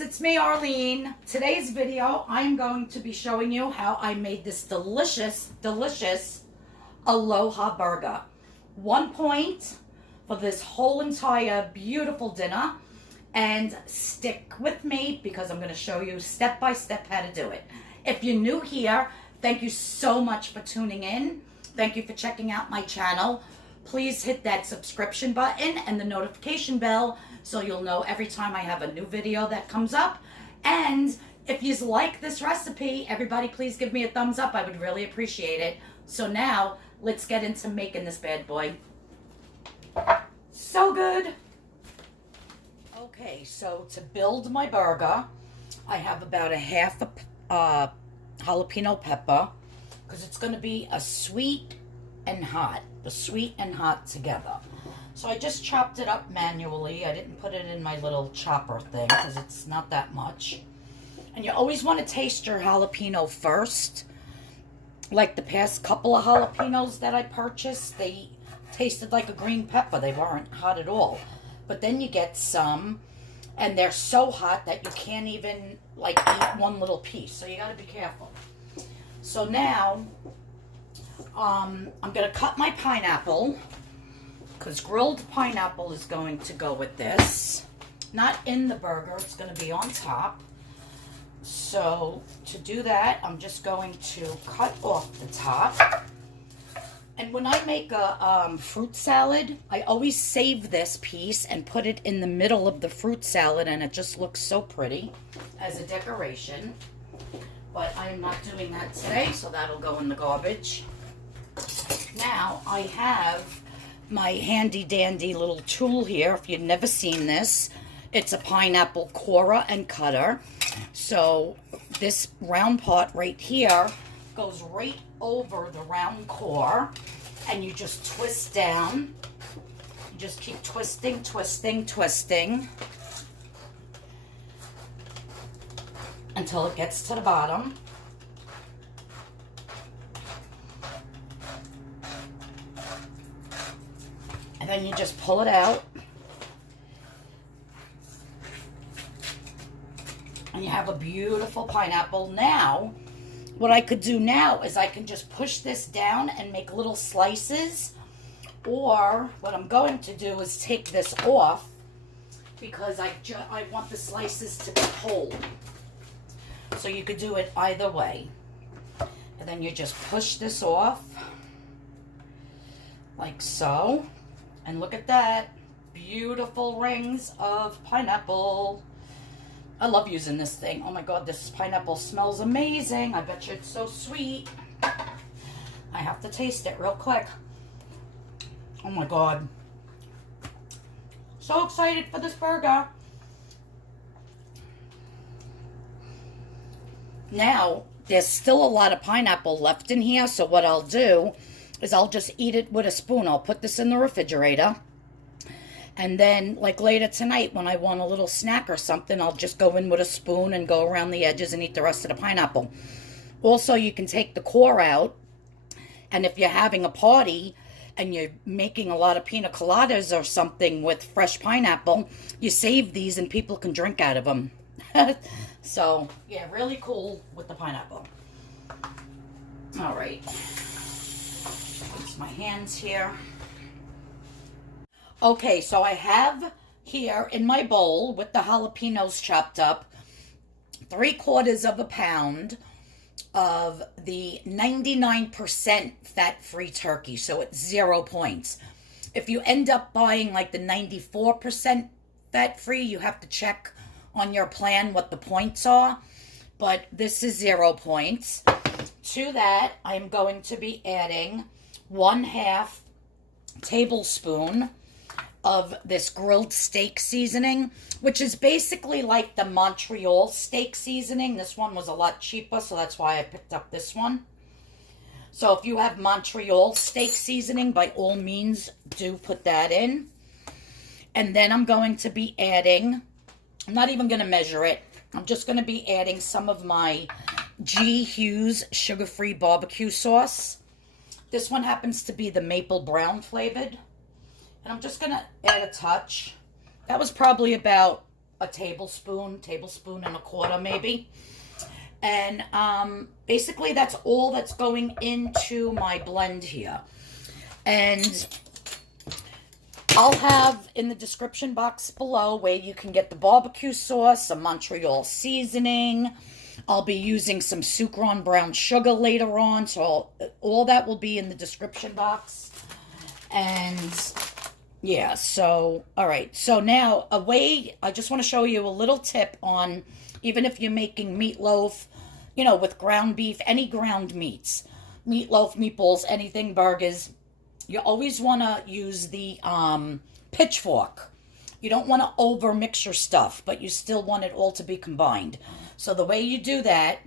loves, it's me, Arlene. Today's video, I'm going to be showing you how I made this delicious Aloha burger. 1 point for this whole entire beautiful dinner. And stick with me because I'm going to show you step by step how to do it. If you're new here, thank you so much for tuning in. Thank you for checking out my channel. Please hit that subscription button and the notification bell so you'll know every time I have a new video that comes up. And if you like this recipe, everybody please give me a thumbs up. I would really appreciate it. So now, let's get into making this bad boy. So good. Okay, so to build my burger, I have about a half a jalapeno pepper because it's going to be a sweet and hot. The sweet and hot together. So I just chopped it up manually. I didn't put it in my little chopper thing because it's not that much. And you always want to taste your jalapeno first. Like the past couple of jalapenos that I purchased, they tasted like a green pepper. They weren't hot at all. But then you get some, and they're so hot that you can't even like eat one little piece. So you got to be careful. So now, I'm going to cut my pineapple, because grilled pineapple is going to go with this. Not in the burger, it's going to be on top. So to do that, I'm just going to cut off the top. And when I make a fruit salad, I always save this piece and put it in the middle of the fruit salad, and it just looks so pretty as a decoration. But I am not doing that today, so that'll go in the garbage. Now I have my handy dandy little tool here. If you've never seen this, it's a pineapple corer and cutter. So this round part right here goes right over the round core, and you just twist down. You just keep twisting, twisting, twisting until it gets to the bottom. And then you just pull it out. And you have a beautiful pineapple. Now, what I could do now is I can just push this down and make little slices. Or what I'm going to do is take this off because I want the slices to be whole. So you could do it either way. And then you just push this off like so. And look at that. Beautiful rings of pineapple. I love using this thing. Oh my God, this pineapple smells amazing. I bet you it's so sweet. I have to taste it real quick. Oh my God. So excited for this burger. Now, there's still a lot of pineapple left in here, so what I'll do is I'll just eat it with a spoon. I'll put this in the refrigerator. And then, like later tonight, when I want a little snack or something, I'll just go in with a spoon and go around the edges and eat the rest of the pineapple. Also, you can take the core out. And if you're having a party and you're making a lot of pina coladas or something with fresh pineapple, you save these and people can drink out of them. So, yeah, really cool with the pineapple. All right. My hands here. Okay, so I have here in my bowl with the jalapenos chopped up 3/4 pound of the 99% fat-free turkey, so it's 0 points. If you end up buying like the 94% fat-free, you have to check on your plan what the points are, but this is 0 points. To that, I'm going to be adding 1/2 tablespoon of this grilled steak seasoning, which is basically like the Montreal steak seasoning. This one was a lot cheaper, so that's why I picked up this one. So if you have Montreal steak seasoning, by all means, do put that in. And then I'm going to be adding, I'm not even going to measure it, I'm just going to be adding some of my Hughes sugar-free barbecue sauce. This one happens to be the maple brown flavored. And I'm just going to add a touch. That was probably about a tablespoon and a quarter maybe. And basically that's all that's going into my blend here. And I'll have in the description box below where you can get the barbecue sauce, some Montreal seasoning. I'll be using some Sukrin Brown Sugar later on, so all that will be in the description box. And yeah, so, all right. So now, I just want to show you a little tip on, even if you're making meatloaf, you know, with ground beef, any ground meats, meatloaf, meatballs, anything, burgers, you always want to use the pitchfork. You don't want to over mix your stuff, but you still want it all to be combined. So the way you do that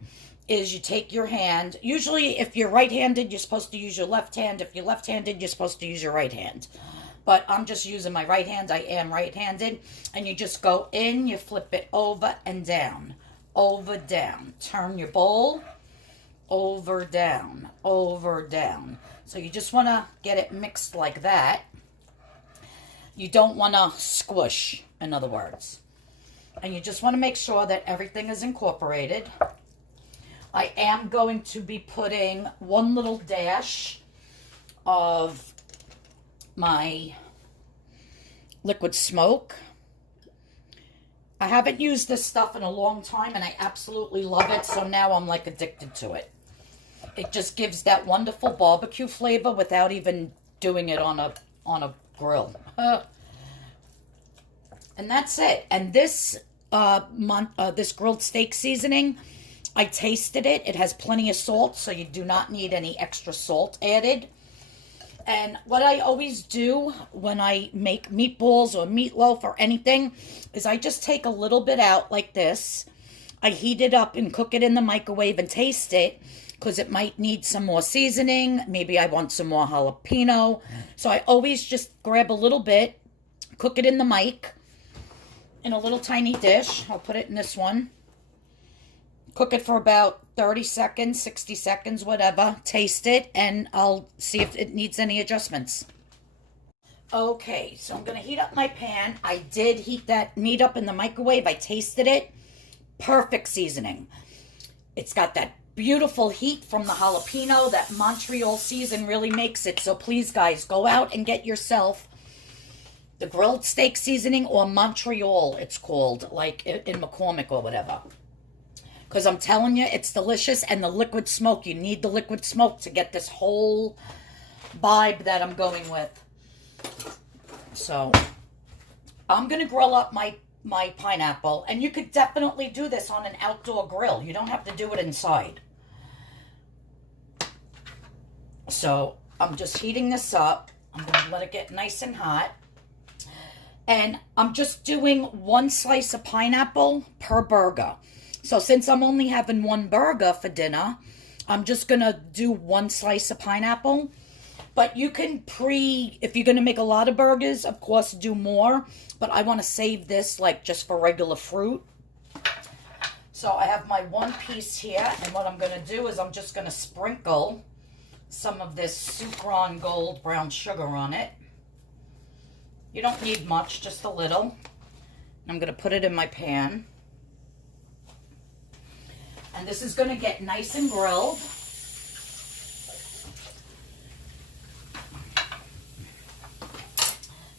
is you take your hand. Usually if you're right-handed, you're supposed to use your left hand. If you're left-handed, you're supposed to use your right hand. But I'm just using my right hand. I am right-handed. And you just go in, you flip it over and down. Over, down. Turn your bowl. Over, down. Over, down. So you just want to get it mixed like that. You don't want to squish, in other words. And you just want to make sure that everything is incorporated. I am going to be putting one little dash of my liquid smoke. I haven't used this stuff in a long time and I absolutely love it. So now I'm like addicted to it. It just gives that wonderful barbecue flavor without even doing it on a grill. And that's it. And this this grilled steak seasoning, I tasted it. It has plenty of salt, so you do not need any extra salt added. And what I always do when I make meatballs or meatloaf or anything is I just take a little bit out like this. I heat it up and cook it in the microwave and taste it because it might need some more seasoning. Maybe I want some more jalapeno. So I always just grab a little bit, cook it in the mic in a little tiny dish. I'll put it in this one. Cook it for about 30 seconds, 60 seconds, whatever. Taste it, and I'll see if it needs any adjustments. Okay, so I'm going to heat up my pan. I did heat that meat up in the microwave. I tasted it. Perfect seasoning. It's got that beautiful heat from the jalapeno. That Montreal season really makes it. So please, guys, go out and get yourself the grilled steak seasoning, or Montreal, it's called, like in McCormick or whatever. Because I'm telling you, it's delicious. And the liquid smoke, you need the liquid smoke to get this whole vibe that I'm going with. So I'm going to grill up my pineapple. And you could definitely do this on an outdoor grill. You don't have to do it inside. So I'm just heating this up. I'm going to let it get nice and hot. And I'm just doing one slice of pineapple per burger. So since I'm only having one burger for dinner, I'm just going to do one slice of pineapple. But you can if you're going to make a lot of burgers, of course, do more. But I want to save this like just for regular fruit. So I have my one piece here. And what I'm going to do is I'm just going to sprinkle some of this Sukrin Gold Brown Sugar on it. You don't need much, just a little. I'm going to put it in my pan. And this is going to get nice and grilled.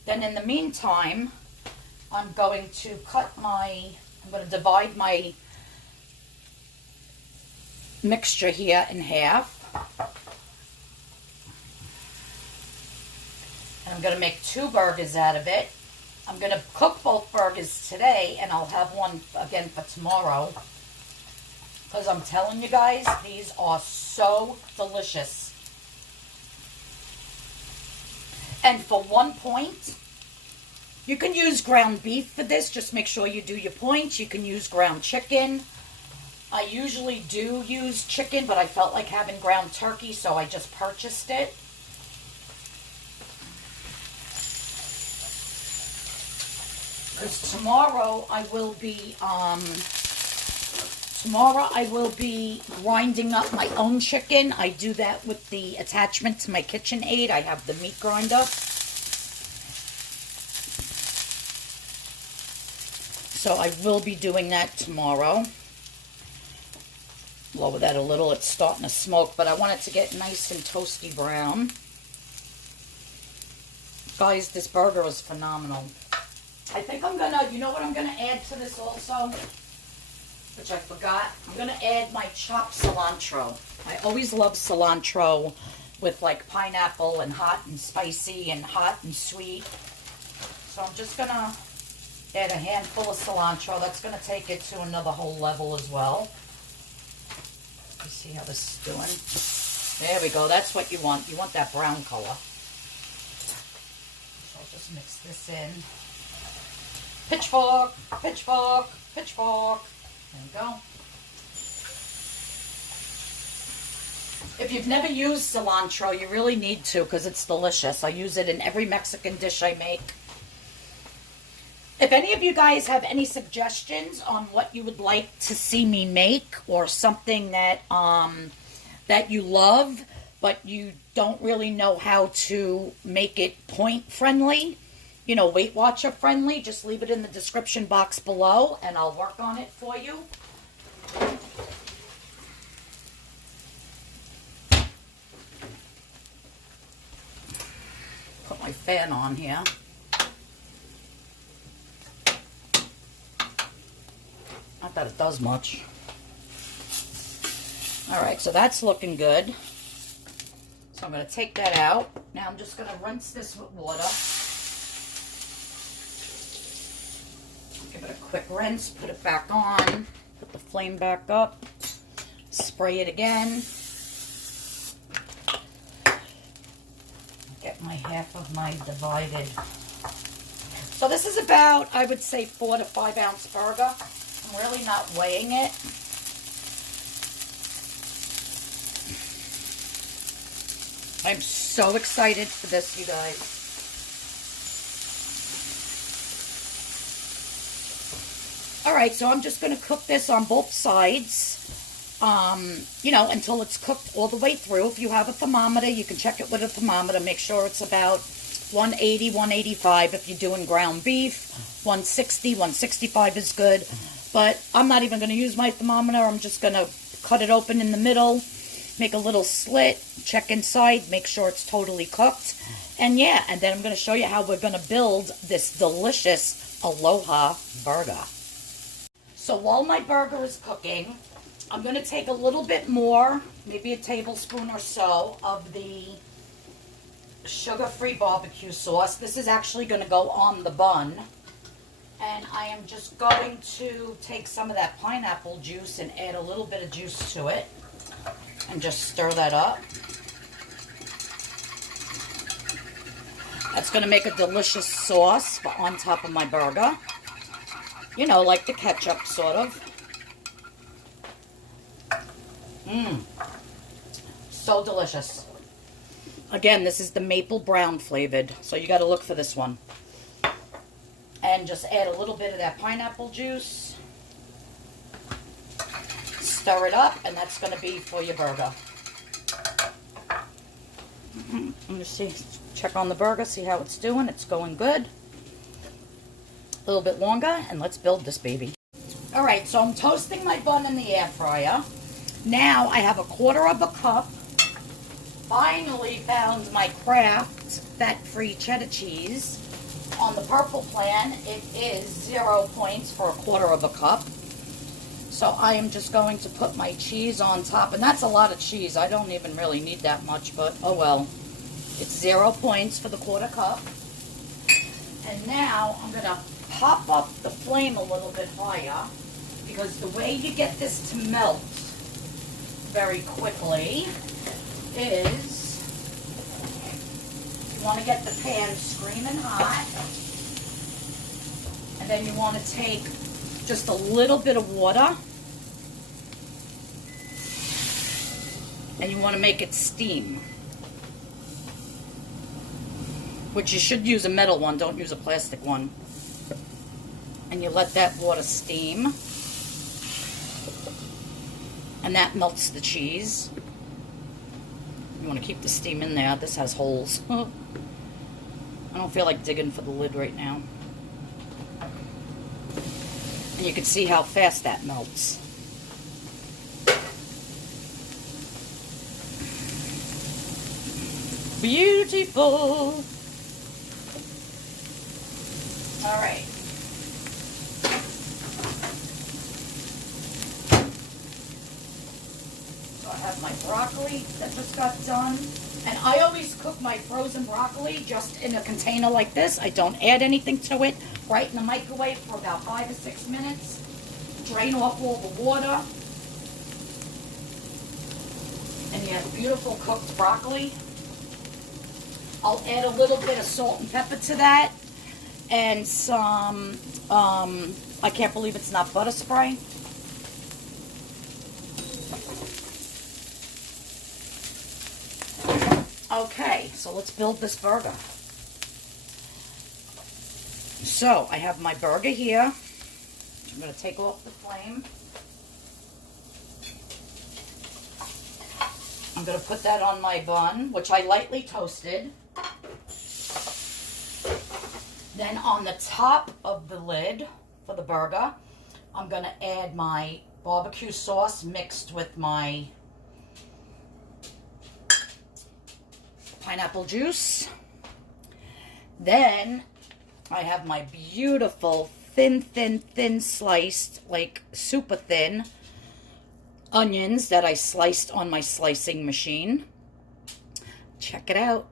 Then in the meantime, I'm going to divide my mixture here in half. And I'm going to make 2 burgers out of it. I'm going to cook both burgers today, and I'll have one again for tomorrow. Because I'm telling you guys, these are so delicious. And for 1 point, you can use ground beef for this. Just make sure you do your points. You can use ground chicken. I usually do use chicken, but I felt like having ground turkey, so I just purchased it. Because tomorrow I will be grinding up my own chicken. I do that with the attachment to my KitchenAid. I have the meat grinder. So I will be doing that tomorrow. Lower that a little. It's starting to smoke, but I want it to get nice and toasty brown. Guys, this burger is phenomenal. I think I'm gonna, you know what I'm gonna add to this also? Which I forgot. I'm gonna add my chopped cilantro. I always love cilantro with like pineapple and hot and spicy and hot and sweet. So I'm just gonna add a handful of cilantro. That's gonna take it to another whole level as well. Let's see how this is doing. There we go. That's what you want. You want that brown color. So I'll just mix this in. Pitchfork, pitchfork, pitchfork. There we go. If you've never used cilantro, you really need to because it's delicious. I use it in every Mexican dish I make. If any of you guys have any suggestions on what you would like to see me make or something that that you love, but you don't really know how to make it point friendly, you know, Weight Watcher friendly, just leave it in the description box below and I'll work on it for you. Put my fan on here. Not that it does much. Alright, so that's looking good. So I'm going to take that out. Now I'm just going to rinse this with water. Give it a quick rinse, put it back on, put the flame back up, spray it again. Get my half of my divided. So this is about, I would say, 4 to 5 ounce burger. I'm really not weighing it. I'm so excited for this, you guys. Alright, so I'm just going to cook this on both sides, you know, until it's cooked all the way through. If you have a thermometer, you can check it with a thermometer. Make sure it's about 180, 185 if you're doing ground beef. 160, 165 is good. But I'm not even going to use my thermometer. I'm just going to cut it open in the middle, make a little slit, check inside, make sure it's totally cooked. And yeah, and then I'm going to show you how we're going to build this delicious Aloha burger. So while my burger is cooking, I'm going to take a little bit more, maybe a tablespoon or so, of the sugar-free barbecue sauce. This is actually going to go on the bun. And I am just going to take some of that pineapple juice and add a little bit of juice to it. And just stir that up. That's going to make a delicious sauce for on top of my burger. You know, like the ketchup, sort of. So delicious. Again, this is the maple brown flavored, so you got to look for this one. And just add a little bit of that pineapple juice. Stir it up, and that's going to be for your burger. Let me see, check on the burger, see how it's doing. It's going good. A little bit longer, and let's build this baby. Alright, so I'm toasting my bun in the air fryer. Now I have 1/4 cup. Finally found my Kraft fat-free cheddar cheese. On the purpleplan, it is 0 points for 1/4 cup. So I am just going to put my cheese on top, and that's a lot of cheese. I don't even really need that much, but oh well. It's 0 points for the 1/4 cup. And now I'm going to pop up the flame a little bit higher, because the way you get this to melt very quickly is you want to get the pan screaming hot, and then you want to take just a little bit of water, and you want to make it steam, which you should use a metal one, don't use a plastic one. And you let that water steam, and that melts the cheese. You want to keep the steam in there. This has holes. I don't feel like digging for the lid right now. And you can see how fast that melts. Beautiful. All right. So I have my broccoli that just got done. And I always cook my frozen broccoli just in a container like this. I don't add anything to it. Right in the microwave for about 5 or 6 minutes. Drain off all the water. And you have beautiful cooked broccoli. I'll add a little bit of salt and pepper to that. And some, I can't believe it's not butter spray. Okay, so let's build this burger. So, I have my burger here. I'm going to take off the flame. I'm going to put that on my bun, which I lightly toasted. Then on the top of the lid for the burger, I'm going to add my barbecue sauce mixed with my pineapple juice. Then I have my beautiful thin sliced, like super thin onions that I sliced on my slicing machine. Check it out.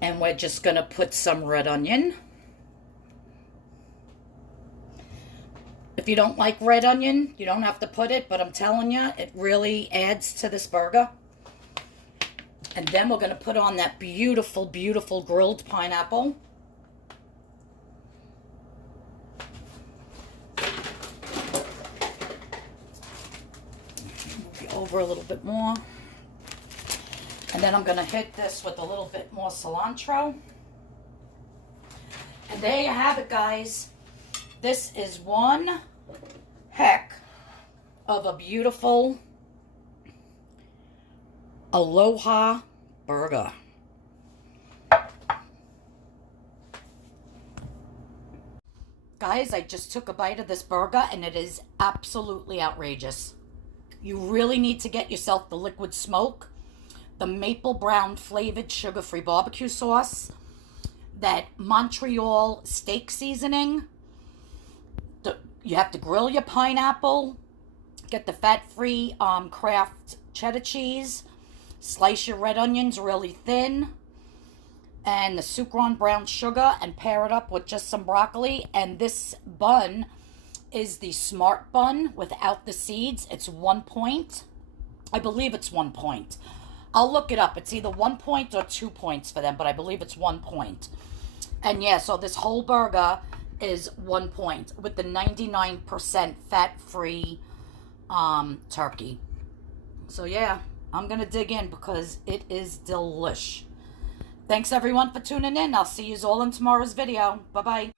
And we're just going to put some red onion. If you don't like red onion, you don't have to put it, but I'm telling you, it really adds to this burger. And then we're going to put on that beautiful, beautiful grilled pineapple. Move it over a little bit more. And then I'm going to hit this with a little bit more cilantro. And there you have it, guys. This is one heck of a beautiful Aloha burger. Guys, I just took a bite of this burger and it is absolutely outrageous. You really need to get yourself the liquid smoke, the maple brown flavored sugar-free barbecue sauce, that Montreal steak seasoning. You have to grill your pineapple, get the fat-free Kraft cheddar cheese, slice your red onions really thin, and the Sukrin Brown Sugar, and pair it up with just some broccoli. And this bun is the Smart Bun without the seeds. It's 1 point. I believe it's 1 point. I'll look it up. It's either 1 point or 2 points for them, but I believe it's 1 point. And yeah, so this whole burger is 1 point with the 99% fat-free turkey. So yeah, I'm going to dig in because it is delish. Thanks everyone for tuning in. I'll see you all in tomorrow's video. Bye-bye.